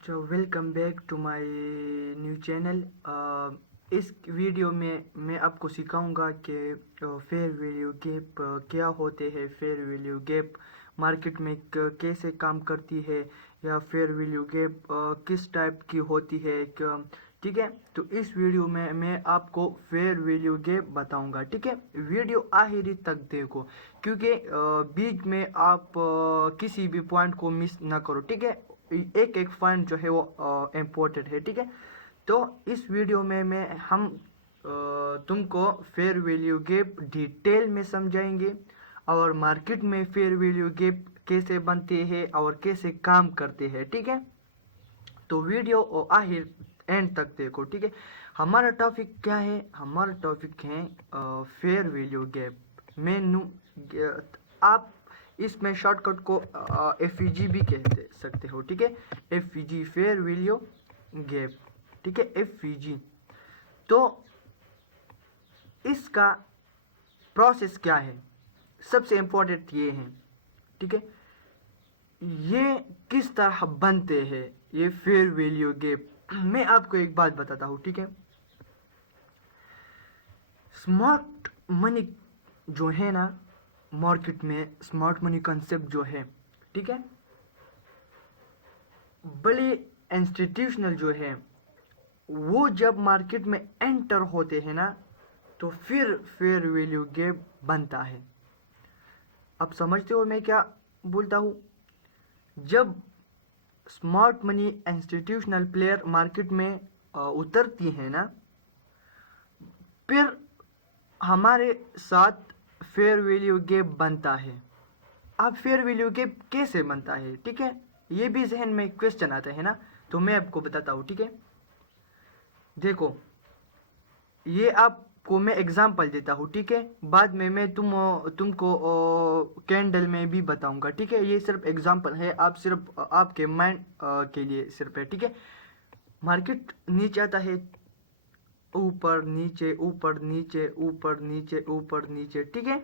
तो welcome back to my new channel. इस video में मैं आपको सिखाऊंगा कि फेयर वैल्यू गैप क्या होते हैं, फेयर वैल्यू गैप मार्केट में कैसे काम करती है, या फेयर वैल्यू गैप किस टाइप की होती है। ठीक है, तो इस वीडियो में मैं आपको फेयर वैल्यू गैप बताऊंगा। ठीक है, वीडियो आखिरी तक देखो, क्योंकि बीच में आप किसी भी पॉइंट को मिस ना करो। ठीक है, एक एक पॉइंट जो है वो इम्पोर्टेंट है। ठीक है, तो इस वीडियो में हम तुमको फेयर वैल्यू गैप डिटेल में समझाएंगे, और मार्केट में फेयर वैल्यू गैप कैसे बनते हैं और कैसे काम करते हैं। ठीक है, तो वीडियो आखिर एंड तक देखो। ठीक है, हमारा टॉपिक क्या है? हमारा टॉपिक है फेयर वैल्यू गैप। मेनू आप इसमें शॉर्टकट को एफ भी कहते सकते हो। ठीक है, एफ फेयर वैल्यू गैप। ठीक है, एफ तो इसका प्रोसेस क्या है, सबसे इम्पोर्टेंट ये है। ठीक है, ये किस तरह बनते हैं ये फेयर वैल्यू गैप। मैं आपको एक बात बताता हूँ। ठीक है, स्मार्ट मनी जो है ना, मार्केट में स्मार्ट मनी कंसेप्ट जो है, ठीक है, बड़े इंस्टीट्यूशनल जो है वो जब मार्केट में एंटर होते हैं ना, तो फिर फेयर वैल्यू गैप बनता है। अब समझते हो मैं क्या बोलता हूँ? जब smart money institutional player market में उतरती है ना, फिर हमारे साथ फेयर वैल्यू गैप बनता है। अब फेयर वैल्यू गैप कैसे बनता है? ठीक है, ये भी जहन में क्वेश्चन आता है ना, तो मैं आपको बताता हूँ। ठीक है, देखो, ये आपको मैं एग्जांपल देता हूँ। ठीक है, बाद में मैं तुमको कैंडल में भी बताऊंगा। ठीक है, ये सिर्फ एग्जांपल है, आप सिर्फ आपके माइंड के लिए सिर्फ है। ठीक है, मार्केट नीचे आता है, ऊपर नीचे ऊपर नीचे ऊपर नीचे ऊपर नीचे। ठीक है,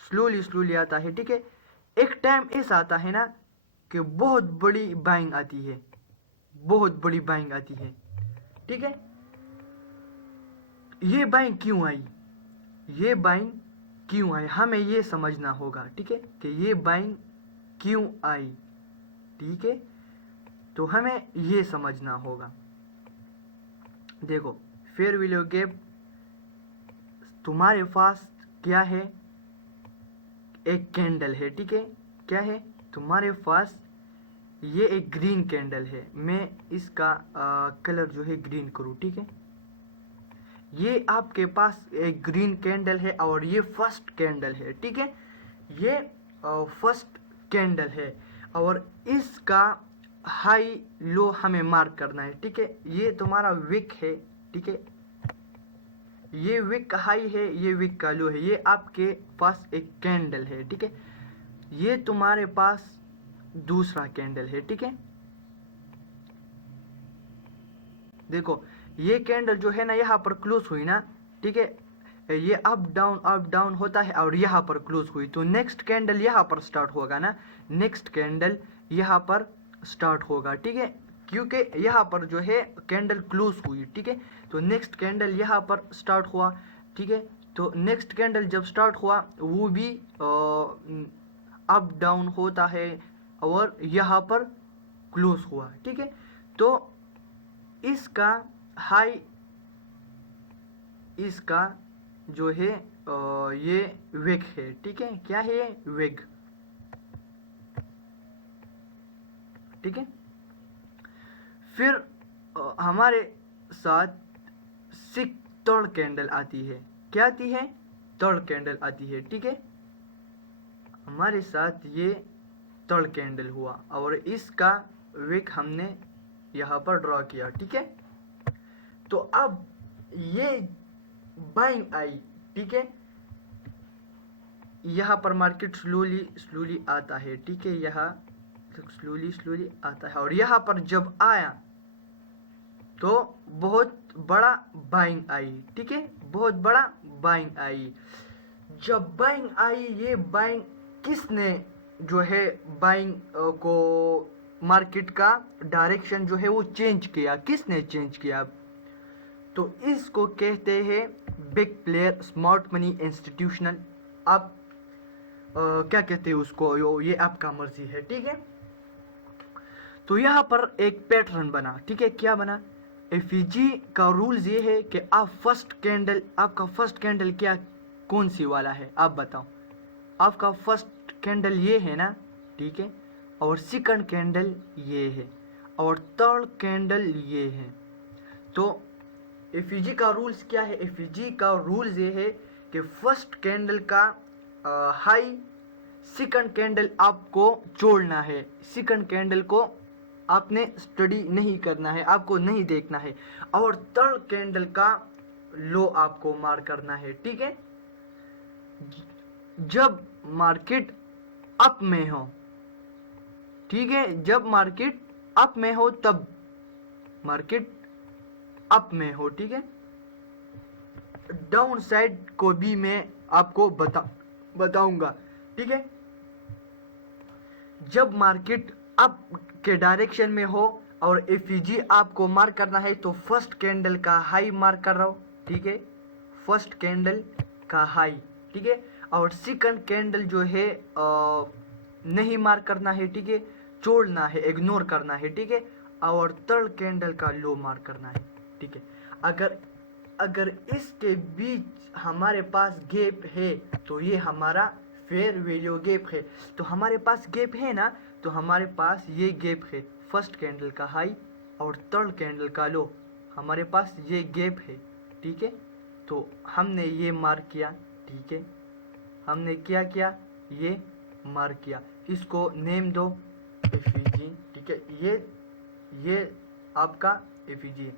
स्लोली स्लोली आता है। ठीक है, एक टाइम ऐसा आता है ना कि बहुत बड़ी बाइंग आती है, बहुत बड़ी बाइंग आती है। ठीक है, ये बाइंग क्यों आई, ये बाइंग क्यों आई, हमें ये समझना होगा। ठीक है, कि ये बाइंग क्यों आई। ठीक है, तो हमें ये समझना होगा। देखो, फेयर वैल्यू गैप तुम्हारे पास क्या है? एक कैंडल है। ठीक है, क्या है तुम्हारे पास? ये एक ग्रीन कैंडल है। मैं इसका कलर जो है ग्रीन करूँ। ठीक है, ये आपके पास एक ग्रीन कैंडल है और ये फर्स्ट कैंडल है। ठीक है, ये फर्स्ट कैंडल है, और इसका हाई लो हमें मार्क करना है। ठीक है, ये तुम्हारा विक है। ठीक है, ये विक का हाई है, ये विक का लो है, ये आपके पास एक कैंडल है। ठीक है, ये तुम्हारे पास दूसरा कैंडल है। ठीक है, देखो, ये कैंडल जो है ना यहाँ पर क्लोज हुई ना। ठीक है, ये अप डाउन होता है और यहाँ पर क्लोज हुई, तो नेक्स्ट कैंडल यहाँ पर स्टार्ट होगा ना, नेक्स्ट कैंडल यहाँ पर स्टार्ट होगा। ठीक है, क्योंकि यहाँ पर जो है कैंडल क्लोज हुई। ठीक है, तो नेक्स्ट कैंडल यहाँ पर स्टार्ट हुआ। ठीक है, तो नेक्स्ट कैंडल जब स्टार्ट हुआ वो भी अप डाउन होता है और यहाँ पर क्लोज हुआ। ठीक है, तो इसका हाई, इसका जो है ये वेग है। ठीक है, क्या है ये? वेग। ठीक है, फिर हमारे साथ सिक थर्ड कैंडल आती है। क्या आती है? थर्ड कैंडल आती है। ठीक है, हमारे साथ ये थर्ड कैंडल हुआ और इसका वेग हमने यहाँ पर ड्रॉ किया। ठीक है, तो अब ये बाइंग आई। ठीक है, यहाँ पर मार्केट स्लोली स्लोली आता है। ठीक है, यहाँ स्लोली स्लोली आता है, और यहाँ पर जब आया तो बहुत बड़ा बाइंग आई। ठीक है, बहुत बड़ा बाइंग आई। जब बाइंग आई, ये बाइंग किसने जो है बाइंग को मार्केट का डायरेक्शन जो है वो चेंज किया। किसने चेंज किया? तो इसको कहते हैं big player, smart money, institutional. आप क्या कहते हैं उसको, ये आपका मर्जी है, ठीक है। तो यहाँ पर एक पैटर्न बना, ठीक है। क्या बना? एफईजी का रूल्स ये है कि आपका फर्स्ट कैंडल क्या, कौन सी वाला है आप बताओ। आपका फर्स्ट कैंडल ये है ना, ठीक है, और सेकंड कैंडल ये है, और थर्ड कैंडल ये है। तो एफईजी का रूल्स क्या है? एफईजी का रूल्स ये है कि फर्स्ट कैंडल का हाई सेकंड कैंडल आपको जोड़ना है। सेकंड कैंडल को आपने स्टडी नहीं करना है, आपको नहीं देखना है, और थर्ड कैंडल का लो आपको मार करना है, ठीक है। जब मार्केट अप में हो, ठीक है, जब मार्केट अप में हो, तब मार्केट अप में हो, ठीक है। डाउन साइड को भी मैं आपको बताऊंगा, ठीक है। जब मार्केट अप के डायरेक्शन में हो और एफईजी आपको मार्क करना है, तो फर्स्ट कैंडल का हाई मार्क कर रहा हो, ठीक है, फर्स्ट कैंडल का हाई, ठीक है। और सेकंड कैंडल जो है नहीं मार्क करना है, ठीक है, छोड़ना है, इग्नोर करना है, ठीक है। और थर्ड कैंडल का लो मार्क करना है, ठीक है। अगर इसके बीच हमारे पास गैप है तो ये हमारा फेयर वैल्यू गैप है। तो हमारे पास गैप है ना, तो हमारे पास ये गैप है, फर्स्ट कैंडल का हाई और थर्ड कैंडल का लो, हमारे पास ये गैप है, ठीक है। तो हमने ये मार्क किया, ठीक है, हमने क्या किया, ये मार्क किया, इसको नेम दो एफईजी, ठीक है। ये आपका एफईजी है।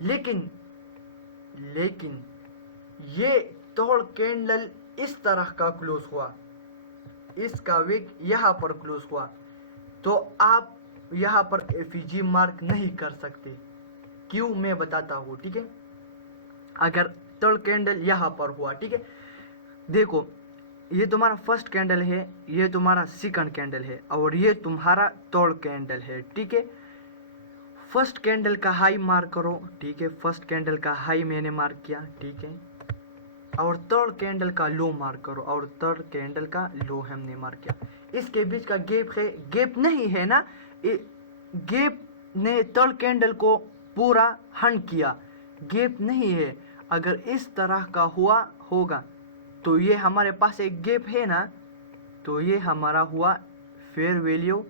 लेकिन ये थर्ड कैंडल इस तरह का क्लोज हुआ, इसका विक यहाँ पर क्लोज हुआ, तो आप यहाँ पर एफईजी मार्क नहीं कर सकते। क्यों, मैं बताता हूँ, ठीक है। अगर थर्ड कैंडल यहाँ पर हुआ, ठीक है, देखो ये तुम्हारा फर्स्ट कैंडल है, ये तुम्हारा सेकंड कैंडल है, और ये तुम्हारा थर्ड कैंडल है, ठीक है। फर्स्ट कैंडल का हाई मार्क करो, ठीक है, फर्स्ट कैंडल का हाई मैंने मार्क किया, ठीक है, और थर्ड कैंडल का लो मार्क करो, और थर्ड कैंडल का लो हमने मार्क किया। इसके बीच का गैप है, गैप नहीं है ना, गैप ने थर्ड कैंडल को पूरा हंड किया, गैप नहीं है। अगर इस तरह का हुआ होगा तो ये हमारे पास एक गैप है ना, तो ये हमारा हुआ फेयर वैल्यू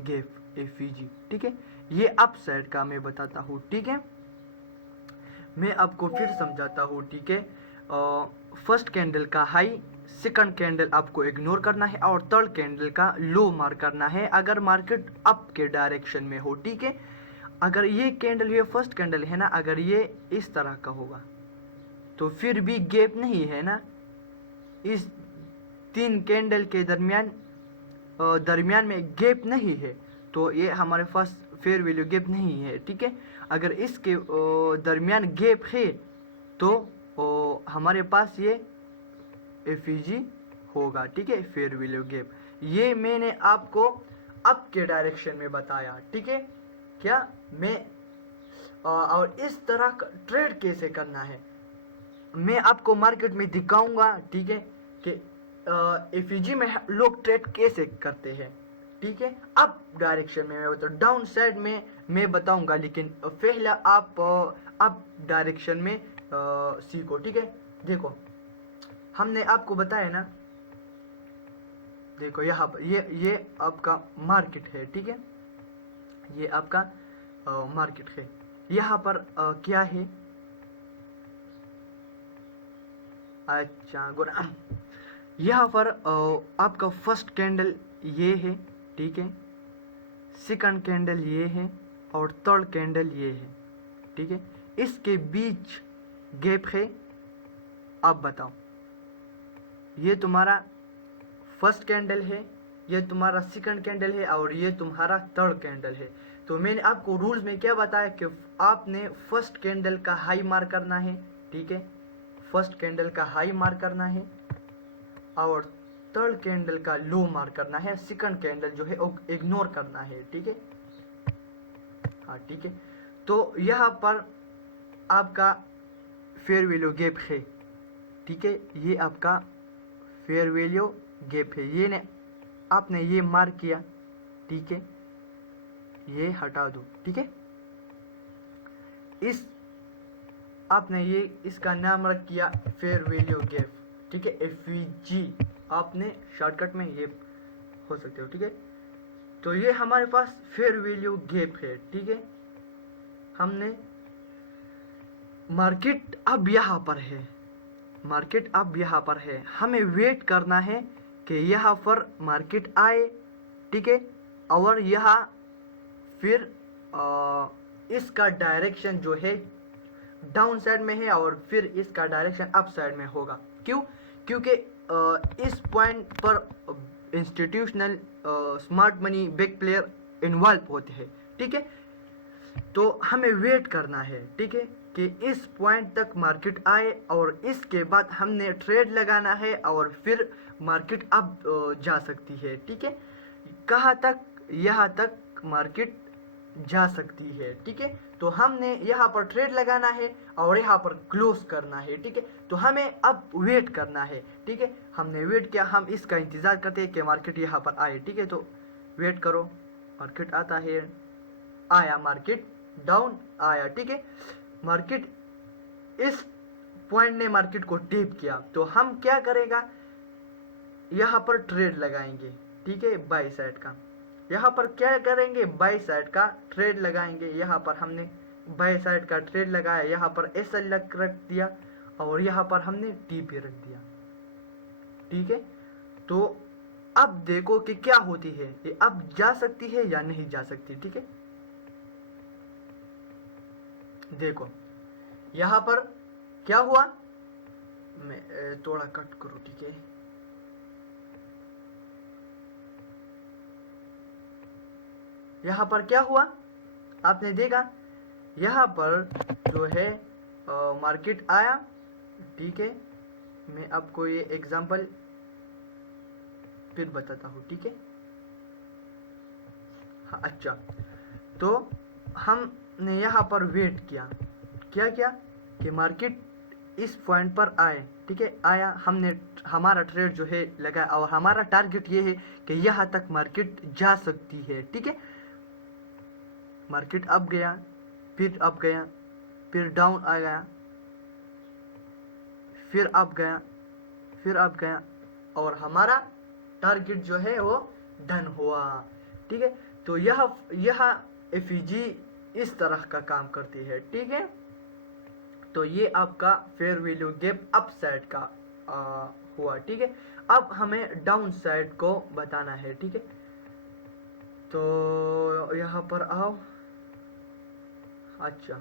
गैप एफईजी, ठीक है। ये अप साइड का मैं बताता हूँ, ठीक है। मैं आपको फिर समझाता हूँ, ठीक है। फर्स्ट कैंडल का हाई, सेकंड कैंडल आपको इग्नोर करना है, और थर्ड कैंडल का लो मार्क करना है अगर मार्केट अप के डायरेक्शन में हो, ठीक है। अगर ये कैंडल, ये फर्स्ट कैंडल है ना, अगर ये इस तरह का होगा तो फिर भी गैप नहीं है ना, इस तीन कैंडल के दरमियान में गैप नहीं है, तो ये हमारे पास फेयर वैल्यू गैप नहीं है, ठीक है। अगर इसके दरमियान गैप है तो हमारे पास ये एफईजी होगा, ठीक है, फेयर वैल्यू गैप। ये मैंने आपको अप के डायरेक्शन में बताया, ठीक है। क्या मैं और इस तरह का ट्रेड कैसे करना है मैं आपको मार्केट में दिखाऊंगा, ठीक है, कि एफईजी में लोग ट्रेड कैसे करते हैं, ठीक है। अप डायरेक्शन में मैं बताऊँ, डाउन साइड में मैं बताऊंगा, लेकिन पहले आप अप डायरेक्शन में सीखो, ठीक है। देखो हमने आपको बताया ना, देखो यहाँ पर ये आपका मार्केट है, ठीक है, ये आपका मार्केट है। यहाँ पर क्या है, अच्छा गुड, यहाँ पर आपका फर्स्ट कैंडल ये है, ठीक है, सेकंड कैंडल ये है, और थर्ड कैंडल ये है, ठीक है। इसके बीच गैप है। अब बताओ, ये तुम्हारा फर्स्ट कैंडल है, ये तुम्हारा सेकंड कैंडल है, और ये तुम्हारा थर्ड कैंडल है। तो मैंने आपको रूल्स में क्या बताया कि आपने फर्स्ट कैंडल का हाई मार्क करना है, ठीक है, फर्स्ट कैंडल का हाई मार्क करना है, और थर्ड कैंडल का लो मार्क करना है, सेकंड कैंडल जो है वो इग्नोर करना है, ठीक है। हाँ ठीक है, तो यहाँ पर आपका फेयर वैल्यू गैप है, ठीक है। ये आपका फेयर वैल्यू गैप है, ये ने आपने ये मार्क किया, ठीक है, ये हटा दो, ठीक है। इस आपने ये इसका नाम रख किया फेयर वैल्यू गैप, ठीक है, FVG आपने शॉर्टकट में ये हो सकते हो, ठीक है। तो ये हमारे पास फेयर वैल्यू गैप है, ठीक है। हमने मार्केट अब यहाँ पर है, मार्केट अब यहाँ पर है, हमें वेट करना है कि यहाँ पर मार्केट आए, ठीक है, और यहाँ फिर इसका डायरेक्शन जो है डाउन साइड में है और फिर इसका डायरेक्शन अप साइड में होगा। क्यों? क्योंकि इस पॉइंट पर institutional smart money big player involve होते हैं, ठीक है। तो हमें वेट करना है, ठीक है, कि इस पॉइंट तक मार्केट आए और इसके बाद हमने ट्रेड लगाना है और फिर मार्केट अब जा सकती है, ठीक है। कहाँ तक? यहाँ तक मार्केट जा सकती है, ठीक है। तो हमने यहाँ पर ट्रेड लगाना है और यहाँ पर क्लोज करना है, ठीक है। तो हमें अब वेट करना है, ठीक है। हमने वेट किया, हम इसका इंतज़ार करते हैं कि मार्केट यहाँ पर आए, ठीक है। तो वेट करो, मार्केट आता है, आया, मार्केट डाउन आया, ठीक है। मार्केट इस पॉइंट ने मार्केट को टेप किया, तो हम क्या करेगा, यहाँ पर ट्रेड लगाएंगे, ठीक है, बाई साइड का। यहाँ पर क्या करेंगे, बाई साइड का ट्रेड लगाएंगे। यहाँ पर हमने बाई साइड का ट्रेड लगाया, यहाँ पर SL रख दिया और यहाँ पर हमने TP रख दिया, ठीक है। तो अब देखो कि क्या होती है, ये अब जा सकती है या नहीं जा सकती, ठीक है। देखो यहाँ पर क्या हुआ, मैं थोड़ा कट करूँ, ठीक है। यहाँ पर क्या हुआ, आपने देखा, यहाँ पर जो है मार्केट आया, ठीक है। मैं आपको ये एग्जांपल फिर बताता हूँ, ठीक है। हाँ अच्छा, तो हमने यहाँ पर वेट किया, क्या किया कि मार्केट इस पॉइंट पर आए, ठीक है, आया, हमने हमारा ट्रेड जो है लगाया और हमारा टारगेट ये है कि यहाँ तक मार्केट जा सकती है, ठीक है। मार्केट अप गया, फिर अप गया, फिर डाउन आ गया, फिर अप गया, फिर अप गया और हमारा टारगेट जो है वो डन हुआ, ठीक है। तो यह FVG इस तरह का काम करती है, ठीक है। तो ये आपका fair value gap up side का हुआ, ठीक है। अब हमें डाउन साइड को बताना है, ठीक है। तो यहाँ पर आओ, अच्छा,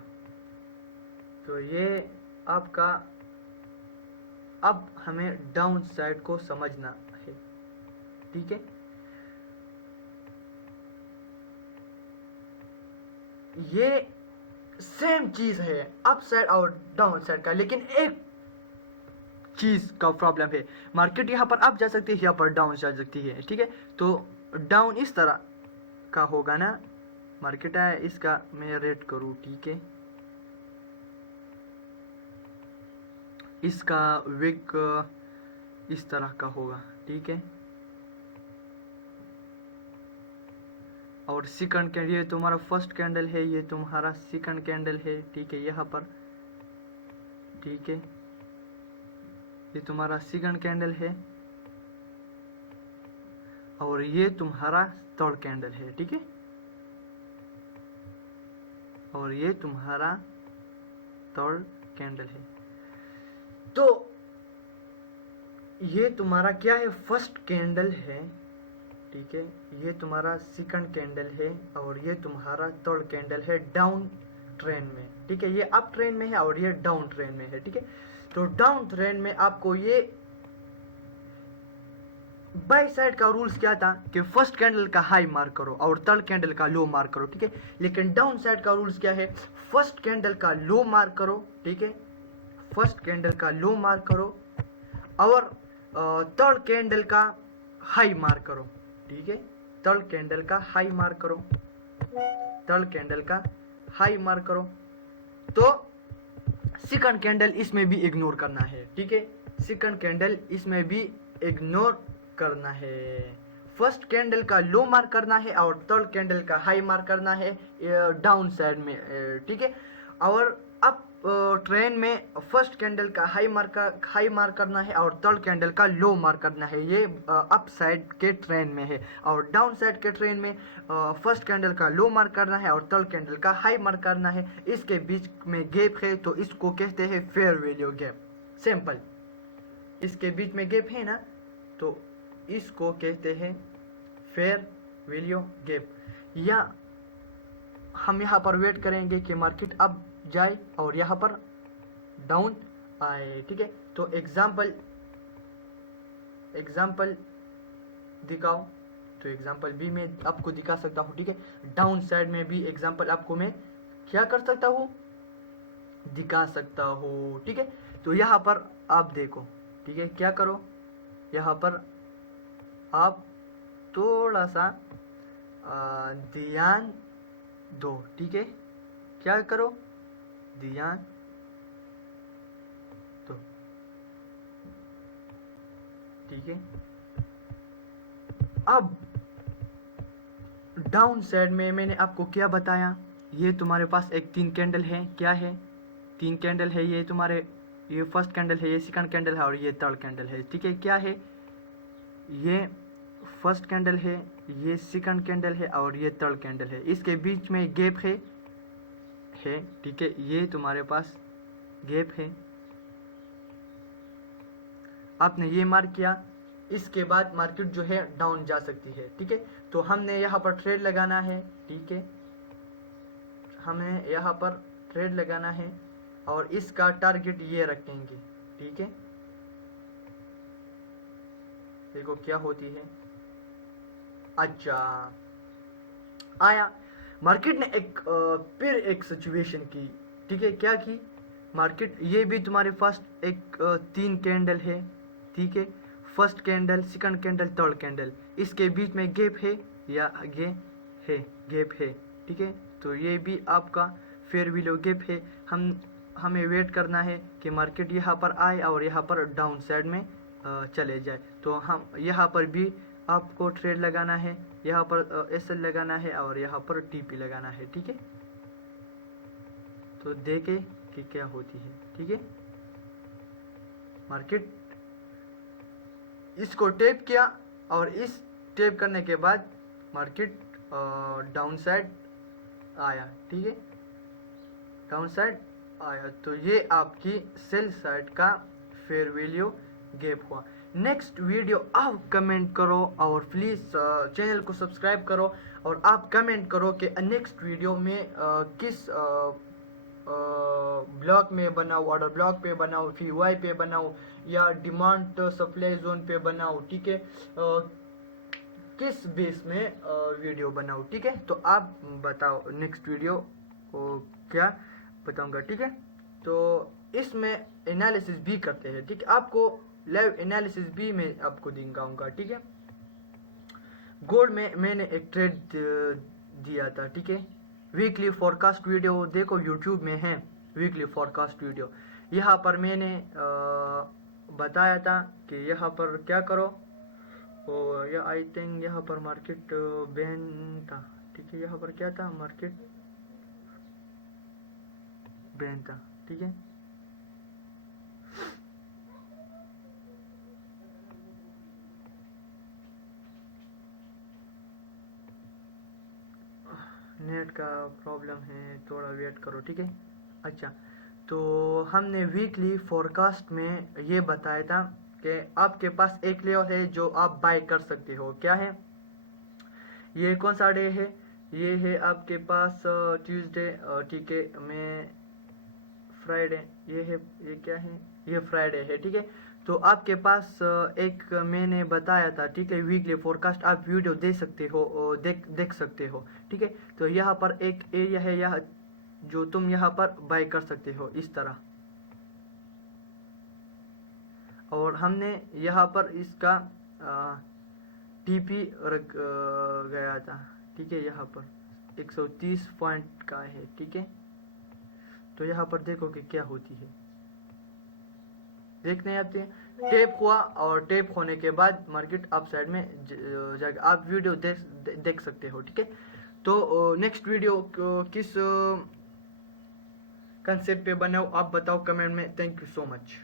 तो ये आपका, अब हमें डाउन साइड को समझना है, ठीक है। ये सेम चीज है अप साइड और डाउन साइड का, लेकिन एक चीज का प्रॉब्लम है, मार्केट यहाँ पर अप जा सकती है, यहाँ पर डाउन जा सकती है, ठीक है। तो डाउन इस तरह का होगा ना, मार्केट है, इसका मैं रेट करूँ, ठीक है। इसका विक इस तरह का होगा, ठीक है। और सेकंड कैंडल, ये तुम्हारा फर्स्ट कैंडल है, ये तुम्हारा सेकंड कैंडल है, ठीक है, यहाँ पर, ठीक है, ये तुम्हारा सेकंड कैंडल है और ये तुम्हारा थर्ड कैंडल है, ठीक है। और ये तुम्हारा थर्ड कैंडल है। तो ये तुम्हारा क्या है, फर्स्ट कैंडल है, ठीक है, ये तुम्हारा सेकंड कैंडल है और ये तुम्हारा थर्ड कैंडल है डाउन ट्रेंड में, ठीक है। ये अप ट्रेंड में है और ये डाउन ट्रेंड में है, ठीक है। तो डाउन ट्रेंड में आपको ये बाई साइड का रूल्स क्या था कि फर्स्ट कैंडल का हाई मार्क करो और थर्ड कैंडल का लो मार्क करो, ठीक है। लेकिन डाउन साइड का रूल्स क्या है, फर्स्ट कैंडल का लो मार्क करो, ठीक है, फर्स्ट कैंडल का लो मार्क करो और थर्ड कैंडल का हाई मार्क करो, ठीक है, थर्ड कैंडल का हाई मार्क करो, थर्ड कैंडल का हाई मार्क करो। तो सेकंड कैंडल इसमें भी इग्नोर करना है, ठीक है, सेकंड कैंडल इसमें भी इग्नोर करना है। फर्स्ट कैंडल का लो मार्क करना है और थर्ड कैंडल का हाई मार्क करना है डाउन साइड में, ठीक है। और अप ट्रेन में फर्स्ट कैंडल का हाई मार्क करना है और थर्ड कैंडल का लो मार्क करना है, ये अप साइड के ट्रेन में है। और डाउन साइड के ट्रेन में फर्स्ट कैंडल का लो मार्क करना है और थर्ड कैंडल का हाई मार्क करना है। इसके बीच में गैप है तो इसको कहते हैं फेयर वैल्यू गैप। सिंपल, इसके बीच में गैप है ना, तो इसको कहते हैं फेयर वैल्यू गैप। या हम यहाँ पर वेट करेंगे कि मार्केट अप जाए और यहाँ पर डाउन आए, ठीक है। तो एग्जाम्पल दिखाओ, तो एग्जाम्पल भी मैं आपको दिखा सकता हूँ, ठीक है। डाउन साइड में भी एग्जाम्पल आपको मैं क्या कर सकता हूँ, दिखा सकता हूँ, ठीक है। तो यहाँ पर आप देखो, ठीक है, क्या करो, यहाँ पर आप थोड़ा सा ध्यान दो, ठीक है, क्या करो, ध्यान दो, ठीक है। अब डाउन साइड में मैंने आपको क्या बताया, ये तुम्हारे पास एक तीन कैंडल है, क्या है, तीन कैंडल है, ये तुम्हारे, ये फर्स्ट कैंडल है, ये सेकंड कैंडल है और ये थर्ड कैंडल है, ठीक है। क्या है, ये फर्स्ट कैंडल है, ये सेकंड कैंडल है और ये थर्ड कैंडल है, इसके बीच में गैप है, ठीक है, ये तुम्हारे पास गैप है, आपने ये मार्क किया। इसके बाद मार्केट जो है डाउन जा सकती है, ठीक है। तो हमने यहाँ पर ट्रेड लगाना है, ठीक है, हमें यहाँ पर ट्रेड लगाना है और इसका टारगेट ये रखेंगे, ठीक है। देखो क्या होती है, अच्छा आया मार्केट ने फिर एक सिचुएशन की, ठीक है, क्या की मार्केट, ये भी तुम्हारे पास एक तीन कैंडल है, ठीक है, first candle, second candle, third candle, इसके बीच में गैप है, या ये है गैप है, ठीक है। तो ये भी आपका फेयर वैल्यू गैप है। हमें वेट करना है कि मार्केट यहाँ पर आए और यहाँ पर डाउन साइड में चले जाए। तो हम यहाँ पर भी आपको ट्रेड लगाना है, यहाँ पर एसएल लगाना है और यहाँ पर टीपी लगाना है, ठीक है। तो देखें कि क्या होती है, ठीक है। मार्केट इसको टैप किया और इस टैप करने के बाद मार्केट डाउन साइड आया, ठीक है, डाउन साइड आया। तो ये आपकी सेल साइड का फेयर वैल्यू गैप हुआ। नेक्स्ट वीडियो आप कमेंट करो और प्लीज़ चैनल को सब्सक्राइब करो और आप कमेंट करो कि नेक्स्ट वीडियो में किस ब्लॉक में बनाओ, ऑर्डर ब्लॉक पे बनाओ, फीवाई पे बनाओ या डिमांड सप्लाई जोन पे बनाओ, ठीक है, किस बेस में वीडियो बनाओ, ठीक है। तो आप बताओ नेक्स्ट वीडियो क्या बताऊंगा, ठीक है। तो इसमें एनालिसिस भी करते हैं, ठीक है, आपको लाइव एनालिसिस भी मैं आपको दिखाऊंगा, ठीक है। गोल्ड में मैंने एक ट्रेड दिया था, ठीक है, वीकली फॉरकास्ट वीडियो देखो यूट्यूब में है, वीकली फॉरकास्ट वीडियो। यहाँ पर मैंने बताया था कि यहाँ पर क्या करो, और या आई थिंक यहाँ पर मार्केट बैन था, ठीक है, यहाँ पर क्या था, मार्केट बैन था, ठीक है। नेट का प्रॉब्लम है, थोड़ा वेट करो, ठीक है। अच्छा, तो हमने वीकली फोरकास्ट में ये बताया था कि आपके पास एक लेवल है जो आप बाय कर सकते हो, क्या है, ये कौन सा डे है, ये है आपके पास ट्यूसडे, ठीक है, मैं फ्राइडे, ये है, ये क्या है, ये फ्राइडे है, ठीक है। तो आपके पास एक मैंने बताया था, ठीक है, वीकली फोरकास्ट आप वीडियो दे सकते हो, देख सकते हो, ठीक है। तो यहाँ पर एक एरिया है यहाँ जो तुम यहाँ पर बाय कर सकते हो इस तरह, और हमने यहाँ पर इसका टीपी रख गया था, ठीक है। यहाँ पर 130 पॉइंट का है, ठीक है। तो यहाँ पर देखो कि क्या होती है, देखने आते हैं। टेप हुआ और टेप होने के बाद मार्केट अप साइड में जाएगा। आप वीडियो देख सकते हो, ठीक है। तो नेक्स्ट वीडियो किस कंसेप्ट पे बनाओ आप बताओ कमेंट में। Thank you so much.